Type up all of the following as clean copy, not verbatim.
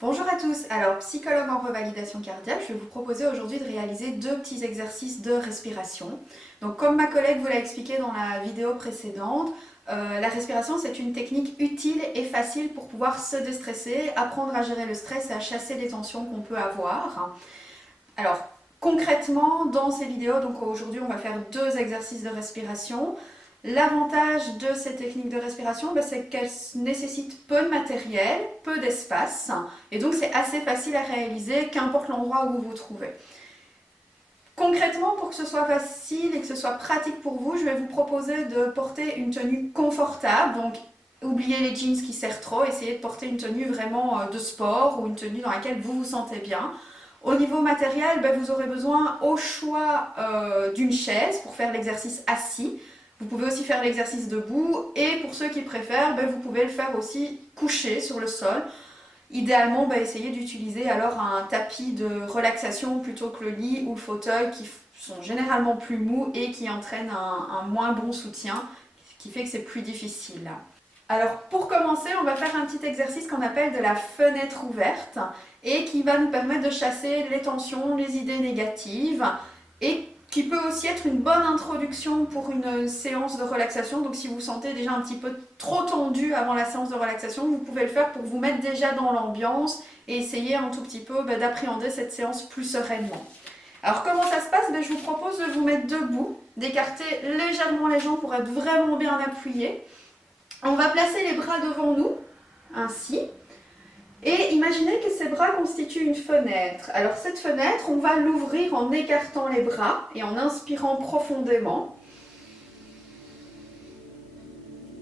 Bonjour à tous, alors psychologue en revalidation cardiaque, je vais vous proposer aujourd'hui de réaliser deux petits exercices de respiration. Donc comme ma collègue vous l'a expliqué dans la vidéo précédente, la respiration c'est une technique utile et facile pour pouvoir se déstresser, apprendre à gérer le stress et à chasser les tensions qu'on peut avoir. Alors concrètement dans ces vidéos, donc aujourd'hui on va faire deux exercices de respiration. L'avantage de ces techniques de respiration, c'est qu'elles nécessitent peu de matériel, peu d'espace, et donc c'est assez facile à réaliser, qu'importe l'endroit où vous vous trouvez. Concrètement, pour que ce soit facile et que ce soit pratique pour vous, je vais vous proposer de porter une tenue confortable, donc oubliez les jeans qui serrent trop, essayez de porter une tenue vraiment de sport ou une tenue dans laquelle vous vous sentez bien. Au niveau matériel, vous aurez besoin au choix d'une chaise pour faire l'exercice assis. Vous pouvez aussi faire l'exercice debout et pour ceux qui préfèrent, vous pouvez le faire aussi couché sur le sol. Idéalement, essayez d'utiliser alors un tapis de relaxation plutôt que le lit ou le fauteuil qui sont généralement plus mous et qui entraînent un moins bon soutien, ce qui fait que c'est plus difficile. Alors pour commencer, on va faire un petit exercice qu'on appelle de la fenêtre ouverte et qui va nous permettre de chasser les tensions, les idées négatives et qui peut aussi être une bonne introduction pour une séance de relaxation. Donc si vous vous sentez déjà un petit peu trop tendu avant la séance de relaxation, vous pouvez le faire pour vous mettre déjà dans l'ambiance et essayer un tout petit peu d'appréhender cette séance plus sereinement. Alors comment ça se passe? Je vous propose de vous mettre debout, d'écarter légèrement les jambes pour être vraiment bien appuyé. On va placer les bras devant nous, ainsi. Et imaginez que ces bras constituent une fenêtre. Alors cette fenêtre, on va l'ouvrir en écartant les bras et en inspirant profondément.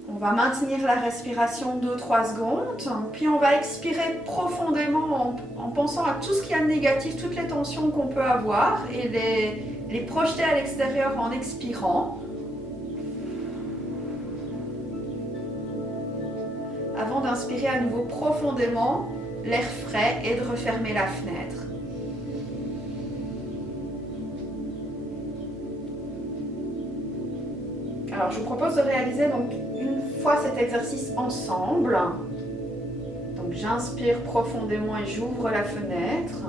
On va maintenir la respiration 2-3 secondes, puis on va expirer profondément en pensant à tout ce qu'il y a de négatif, toutes les tensions qu'on peut avoir et les projeter à l'extérieur en expirant. Avant d'inspirer à nouveau profondément l'air frais et de refermer la fenêtre. Alors je vous propose de réaliser donc une fois cet exercice ensemble. Donc j'inspire profondément et j'ouvre la fenêtre.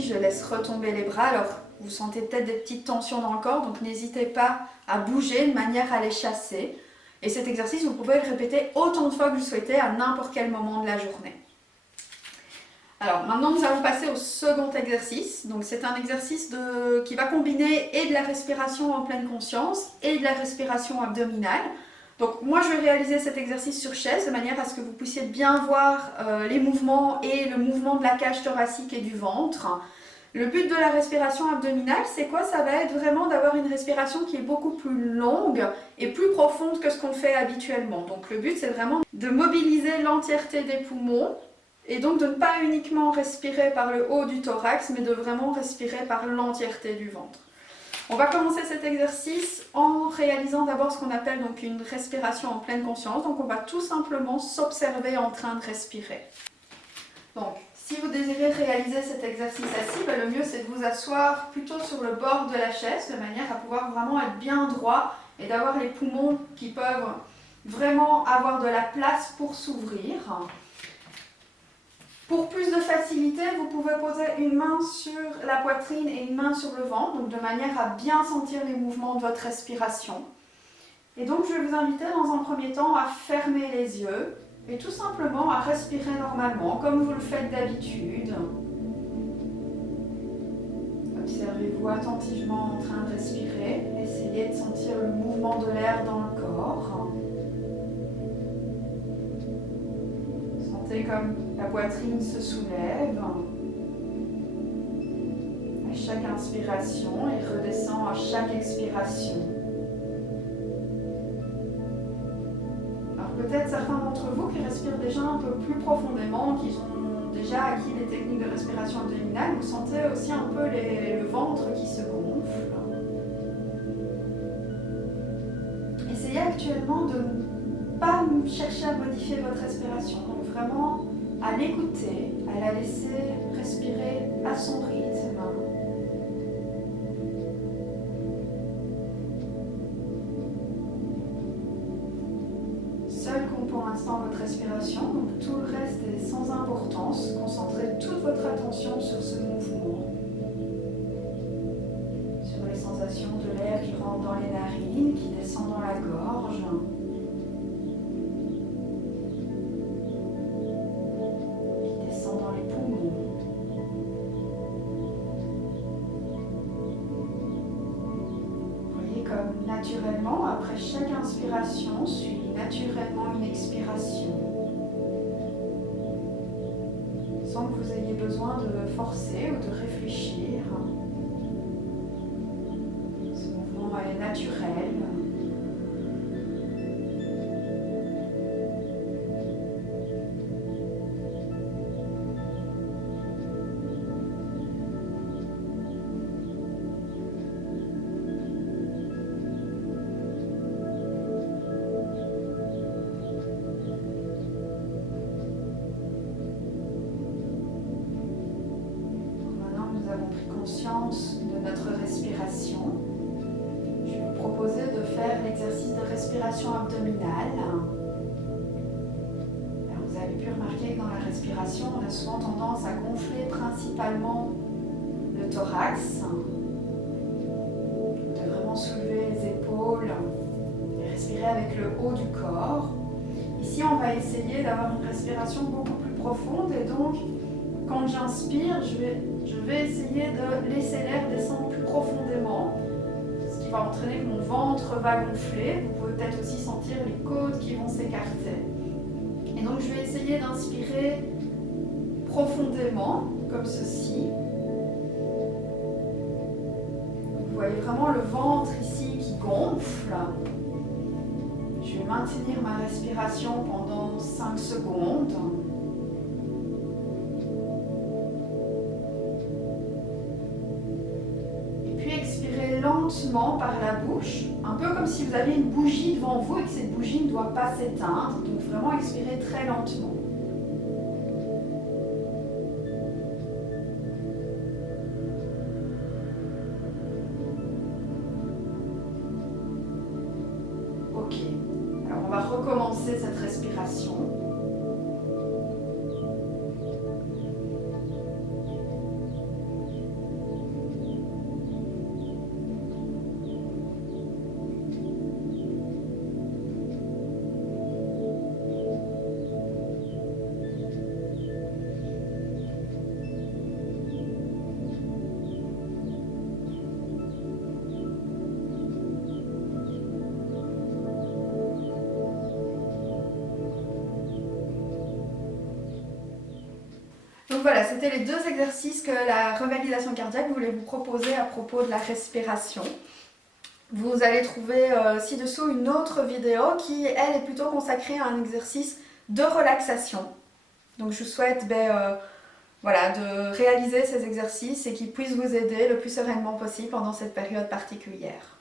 Je laisse retomber les bras. Alors vous sentez peut-être des petites tensions dans le corps, donc n'hésitez pas à bouger de manière à les chasser. Et cet exercice, vous pouvez le répéter autant de fois que vous souhaitez à n'importe quel moment de la journée. Alors maintenant nous allons passer au second exercice. Donc c'est un exercice qui va combiner et de la respiration en pleine conscience et de la respiration abdominale. Donc moi je vais réaliser cet exercice sur chaise de manière à ce que vous puissiez bien voir les mouvements et le mouvement de la cage thoracique et du ventre. Le but de la respiration abdominale, c'est quoi? Ça va être vraiment d'avoir une respiration qui est beaucoup plus longue et plus profonde que ce qu'on fait habituellement. Donc le but c'est vraiment de mobiliser l'entièreté des poumons et donc de ne pas uniquement respirer par le haut du thorax mais de vraiment respirer par l'entièreté du ventre. On va commencer cet exercice en réalisant d'abord ce qu'on appelle donc une respiration en pleine conscience. Donc on va tout simplement s'observer en train de respirer. Donc si vous désirez réaliser cet exercice assis, le mieux c'est de vous asseoir plutôt sur le bord de la chaise de manière à pouvoir vraiment être bien droit et d'avoir les poumons qui peuvent vraiment avoir de la place pour s'ouvrir. Pour plus de facilité, vous pouvez poser une main sur la poitrine et une main sur le ventre, donc de manière à bien sentir les mouvements de votre respiration. Et donc je vais vous inviter dans un premier temps à fermer les yeux et tout simplement à respirer normalement, comme vous le faites d'habitude. Observez-vous attentivement en train de respirer, essayez de sentir le mouvement de l'air dans le corps. Sentez comme la poitrine se soulève à chaque inspiration et redescend à chaque expiration. Alors peut-être certains d'entre vous qui respirent déjà un peu plus profondément, qui ont déjà acquis les techniques de respiration abdominale, vous sentez aussi un peu le ventre qui se gonfle. Essayez actuellement de ne pas chercher à modifier intensifier votre respiration. Donc vraiment à l'écouter, à la laisser respirer à son rythme. Seul compte pour l'instant votre respiration, donc tout le reste est sans importance. Concentrez toute votre attention sur ce mouvement, sur les sensations de l'air qui rentre dans les narines, qui descend dans la gorge. Qui descend dans les poumons. Vous voyez comme naturellement, après chaque inspiration, suit naturellement une expiration. Sans que vous ayez besoin de forcer ou de réfléchir. Ce mouvement est naturel. Conscience de notre respiration. Je vais vous proposer de faire l'exercice de respiration abdominale. Alors vous avez pu remarquer que dans la respiration, on a souvent tendance à gonfler principalement le thorax, de vraiment soulever les épaules et respirer avec le haut du corps. Ici, on va essayer d'avoir une respiration beaucoup plus profonde et donc quand j'inspire, je vais essayer de laisser l'air descendre plus profondément, ce qui va entraîner que mon ventre va gonfler. Vous pouvez peut-être aussi sentir les côtes qui vont s'écarter. Et donc je vais essayer d'inspirer profondément, comme ceci. Vous voyez vraiment le ventre ici qui gonfle. Je vais maintenir ma respiration pendant 5 secondes. Lentement par la bouche, un peu comme si vous aviez une bougie devant vous et que cette bougie ne doit pas s'éteindre. Donc vraiment expirer très lentement. Ok, alors on va recommencer cette respiration. Donc voilà, c'était les deux exercices que la revalidation cardiaque voulait vous proposer à propos de la respiration. Vous allez trouver ci-dessous une autre vidéo qui, elle, est plutôt consacrée à un exercice de relaxation. Donc je vous souhaite voilà, de réaliser ces exercices et qu'ils puissent vous aider le plus sereinement possible pendant cette période particulière.